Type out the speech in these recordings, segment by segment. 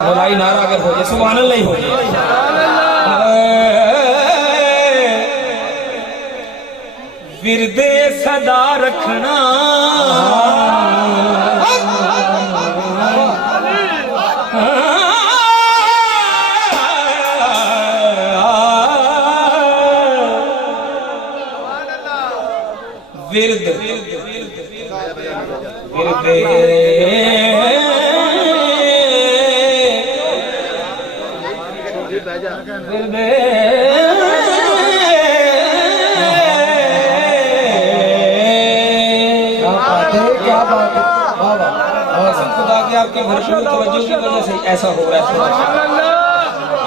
मोलाई नारा अगर हो जाए सुभान अल्लाह ही हो जाए। विरदे सदा रखना विरद विरदे खुदा के आपके भरपूर तवज्जो की वजह से ऐसा हो रहा है।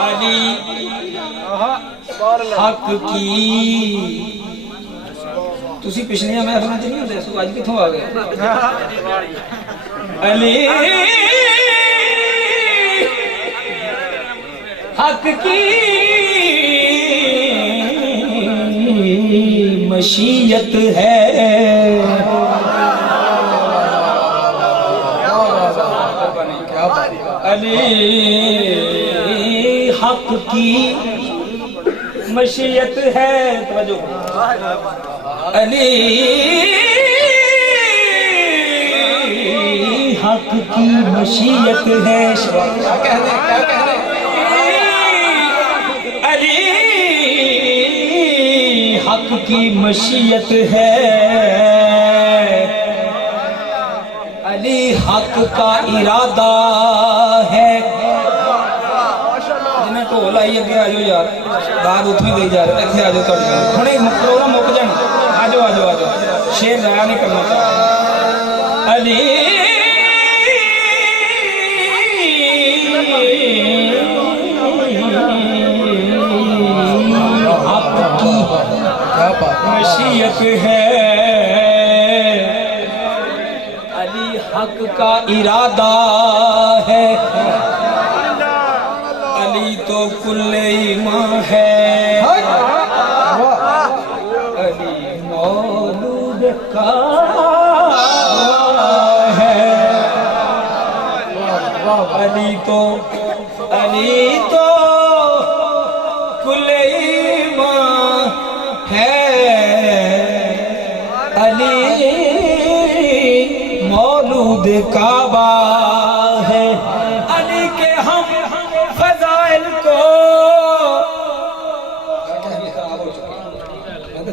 अली हक की तुसी पिछलियां महफिलों च नहीं होंदे सो अज कित्थों आ गए। अली हक की मशीयत है। अली हक की मशीयत है। अली हक की मशीयत है। क्या कह रहे अली हक की मशीयत है। अली हक का इरादा है। जिन्हें ढोल आई अगे आ जाओ यार, दाद उठे गई जा रहे इतने आ जाओ। हुणे प्रोग्राम मुक जाए। आ जाओ आ जाओ आ जाओ, शेर जाया नहीं करना चाहिए। अली हक की मशीयत है। अली हक का इरादा है। अली तो कुल्ले ईमान है। अली मौलूद का है। अली तो कुल्ले ईमान है। अली मौलूद काबा है। अली के हम फजाइल को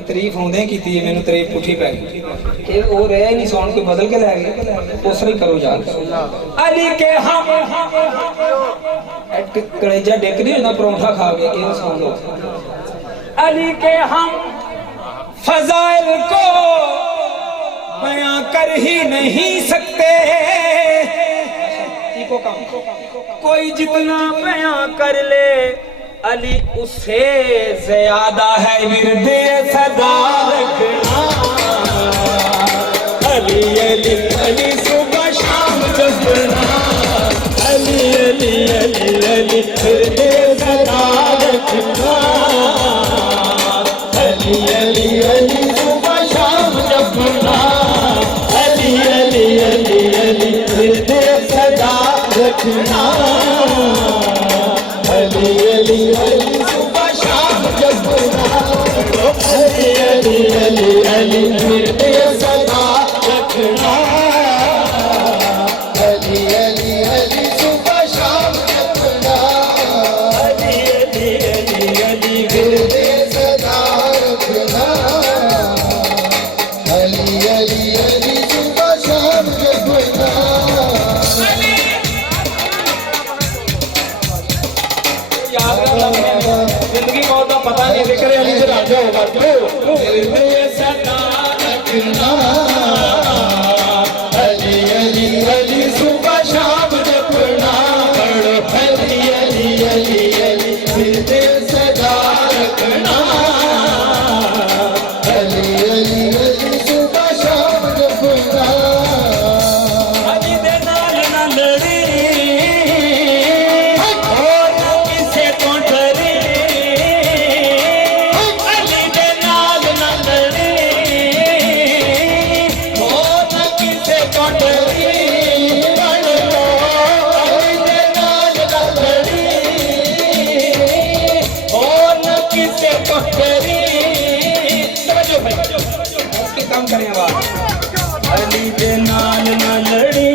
तारीफ होंदे की थी, मैंने तारीफ पुठी पै गई। वो रहा नहीं सौन के बदल के लै गए। उस ही करो यार। अली के हम कलेजा डेक नहीं होता परौंठा खा के ये सुन लो। अली के हम फजाइल को बयां कर ही नहीं सकते। कोई जितना बयां कर ले अली उससे ज्यादा है। विरदे सदा रखना अली अली अली सुबह शाम जपना। अली अली अली अली विरदे सदा रखना। अली अली अली सुबह शाम जपना। अली अली अली अली विरदे सदा रखना। अली अली अली सुबह शाम जपना। अली अली अली अली विरदे सदा रखना। अली अली अली सुबह शाम जपना। अली अली अली अली विरदे सदा रखना। अली अली अली सुबह शाम जपना। जिंदगी मौत का पता नहीं लेकर अली से राजा होगा। अली अली अली सुबह शाम जपना। अली अली अली अली विरदे सदा रखना। अली अली अली सुबह शाम जपना। अली दे नाल ना लड़ी टोटरी इसके काम करें आवाज अली दे नाल न लड़ी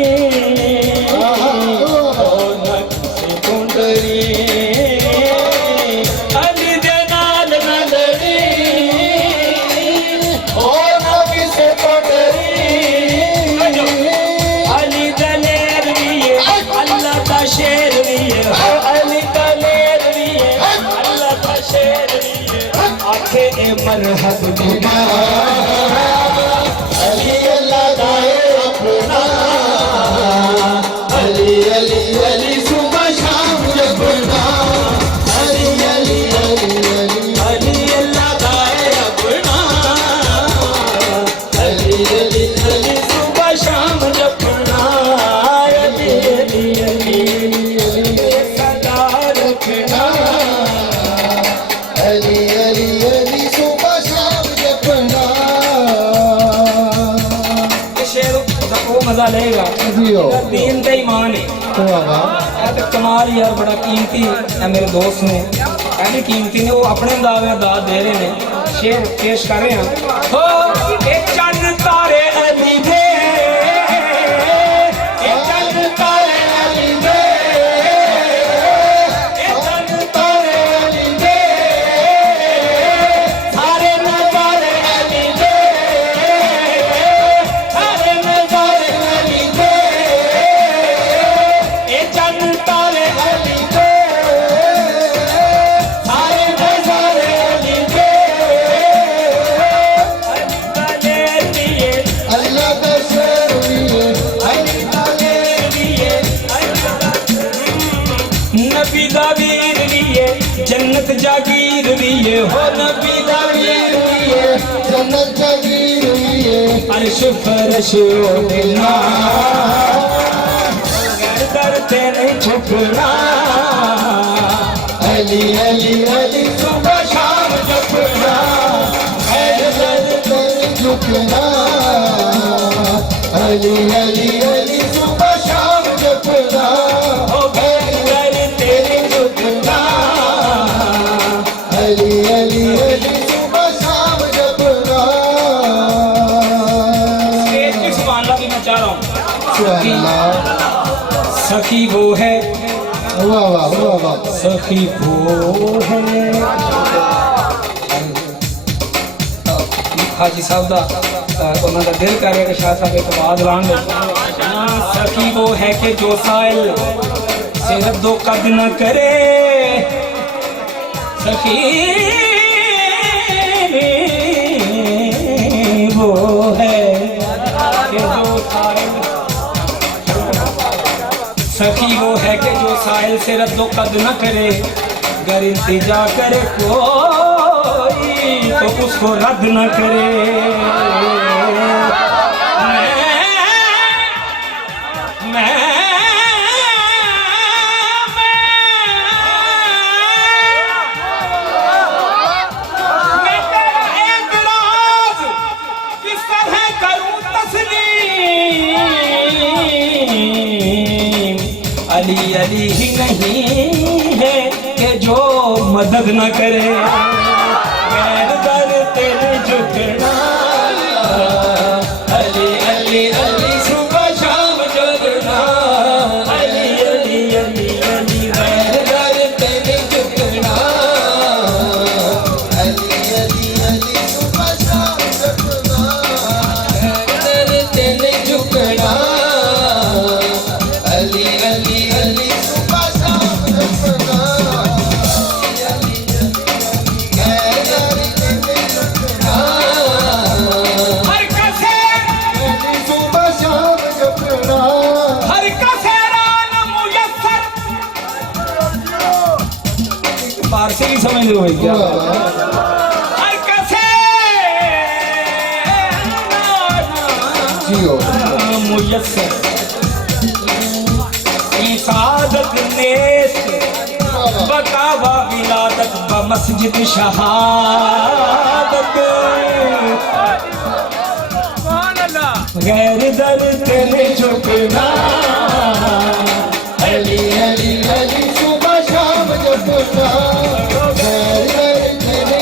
मरहब बिना अली अल्लाह दाए अपना अली अली अली सुबह शाम जपना अली अली अली अली अली अल्लाह दाए अपना अली अली अली सुबह शाम जपना अली अली अली सदा रखना अली अली अली सुबह शाम जपना शेर का वो मजा लेगा जियो दीन ते ईमान है वाह तो कमाल यार बड़ा कीमती है मेरे दोस्त ने कहने कीमती ने वो अपने दावे दाद दे रहे हैं शेर पेश कर रहे हैं हो एक चंद तारे अली दे एक चंद तारे अली दे एक चंद तारे अली दे सारे नजारे अली दे सारे नजारे अली दे एक चंद तारे अली दे सारे नजारे अली दे अल्लाह का शेर लिए नबी दा वीर लिए जन्नत जागीर लिए हो नबी दा वीर लिए जन्नत जागीर लिए अर्श फरश उड़ना दर तेरे झुकना अली अली अली सुबह शाम जपना दर तेरे झुकना अली अली अली सुबह शाम जपना हो दर तेरे झुकना अली अली अली सुबह शाम जपना स्टेज की सुभान अल्लाह की मैं चाह रहा हूँ सुभान अल्लाह सखी वो है वाह वाह वाह वाह सखी वो है हाजी साहब दा उन्होंने दिल कर रहा कि शाह साहब एक आवाज लान दे सखी वो है कि जो साइल से रद्दो कद न करे सखी वो है कि जो साइल सखी वो है कि जो साइल से रद्दो कद न करे गर इल्तिजा करे कोई तो उसको रद्द न करे मैं तेरा एक राज किस तरह करूं तस्लीम अली अली ही नहीं है कि जो मदद न करे गैर दर तेरे झुकना अली अली अली सुबह शाम जगना अली अली अली अली गैर दर तेरे झुकना अली अली अली सुबह शाम जपना गैर दर तेरे झुकना अली अली अली सुबह शाम जपना हर कसे सुबह शाम जपना हर कसेरान मुयस्सर फारसी नहीं समझ रहे हो क्या हर कसे जियो मुयस्सर सादत नेस बकावा विलादत बमस्जिद शहादत गैर दर तेरे झुकना अली अली अली सुबह शाम जपना गैर तेरे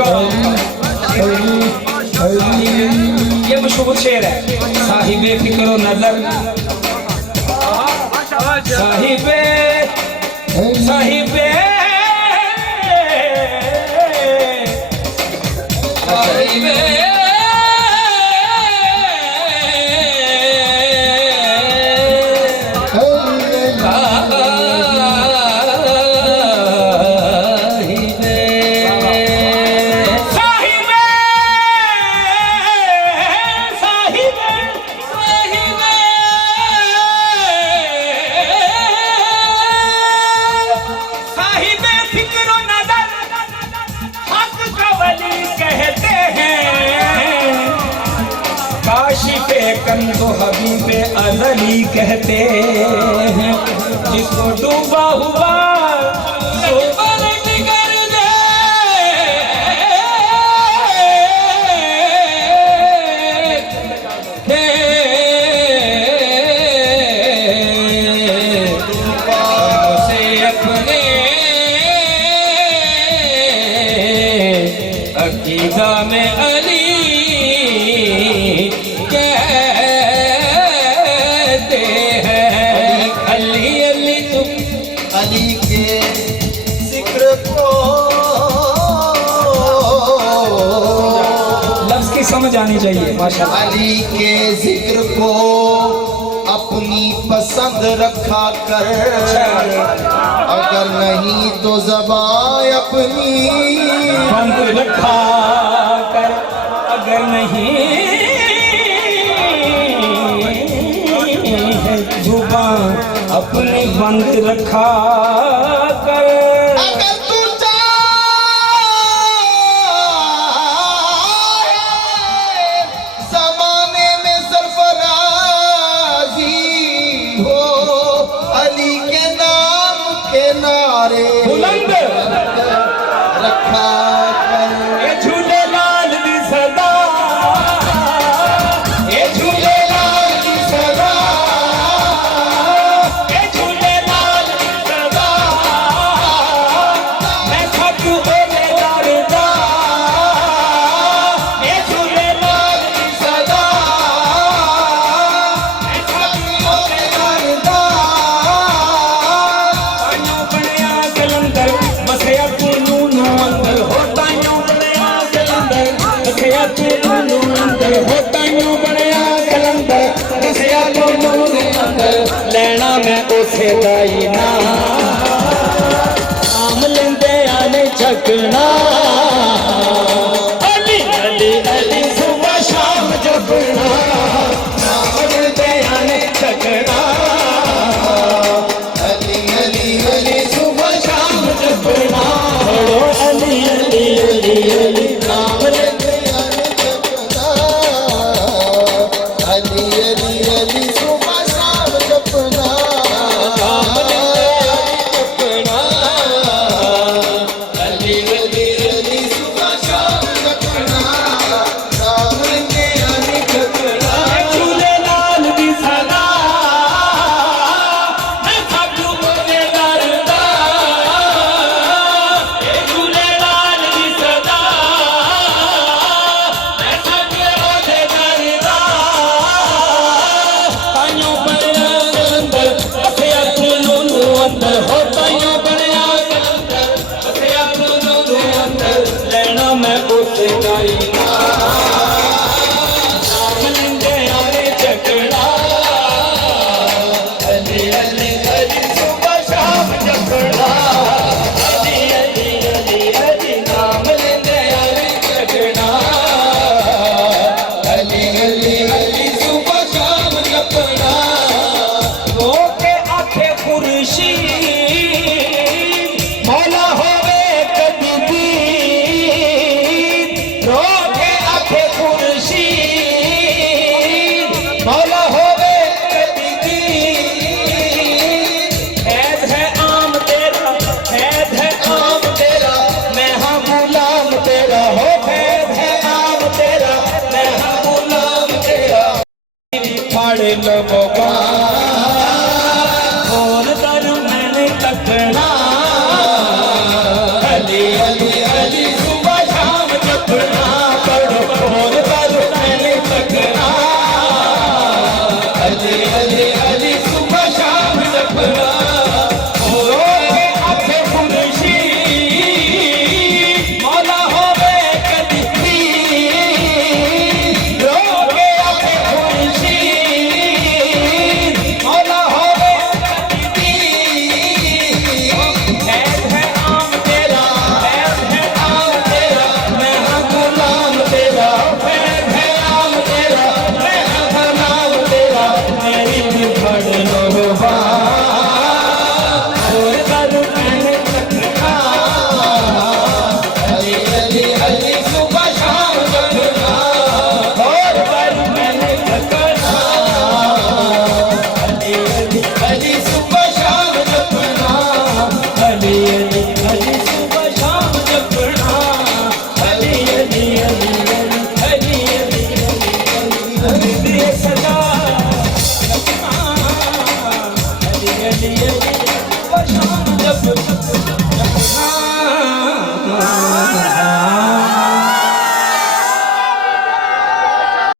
का ये मशहूर शेर है। साहिबे फिक्रो नजर साहिबे साहिबे साहिबे कंदो हबीबे अज़ली कहते हैं, जिसको डूबा हुआ तो पलट कर दे। से अपने अकीदा में अली अली के जिक्र को लफ्ज की समझ आनी चाहिए माशाअल्लाह। अली के जिक्र को अपनी पसंद रखा कर, अगर नहीं तो ज़बान अपनी बंद रखा कर, अगर नहीं है जुबान अपनी बंद रखा कर। अगर तू चाहे ज़माने में सरफराजी हो, अली के नाम के नारे बुलंद रखा कर। ये झूलेलाल दी सदा, ये झूलेलाल दी सदा, ये झूलेलाल दी सदा, मैं खाटू ओले दरदा, ये झूलेलाल दी सदा, मैं खाटू ओले दरदा। ताइयों बनया कलंदर बसया तू नूनू अंदर हो, ताइयों बनया कलंदर बसया तू नूनू अंदर हो, ताइयों बनया कलंदर बसया तू नूनू अंदर। लेना मैं उसे दाई ना नाम लेंदे आने झकना, अली अली अली सुबह शाम जपना, नाम लेंदे आने झकना, अली अली अली सुबह शाम जपना। अली अली अली अली नाम लेंदे अली अली अली सुबह शाम जपना। अली अली अली सुबह शाम जपना। झूलेलाल दी सदा, मैं खाटू ओले दरदा, ये झूलेलाल दी सदा, मैं खाटू ओले दरदा। ताइयों बनया कलंदर बसया तू नूनू अंदर हो, ताइयों बनया कलंदर बसया तू नूनू अंदर। लेना मैं उसे दाई ना नाम लेंदे आने झकड़ा, अली अली अली सुबह शाम जपड़ा, अली अली अली अली नाम लेंदे आने झकड़ा, अली अली अली सुबह शाम जपना। रो के आखे खुर्शीद मौला होवे कदी दीद, रो के आखे खुर्शीद मौला होवे कदी दीद। हैद है आम तेरा, हैद है आम तेरा, मैं हाँ गुलाम तेरा हो, हैद है आम तेरा, मैं हाँ गुलाम तेरा। फाड़ लो बाबा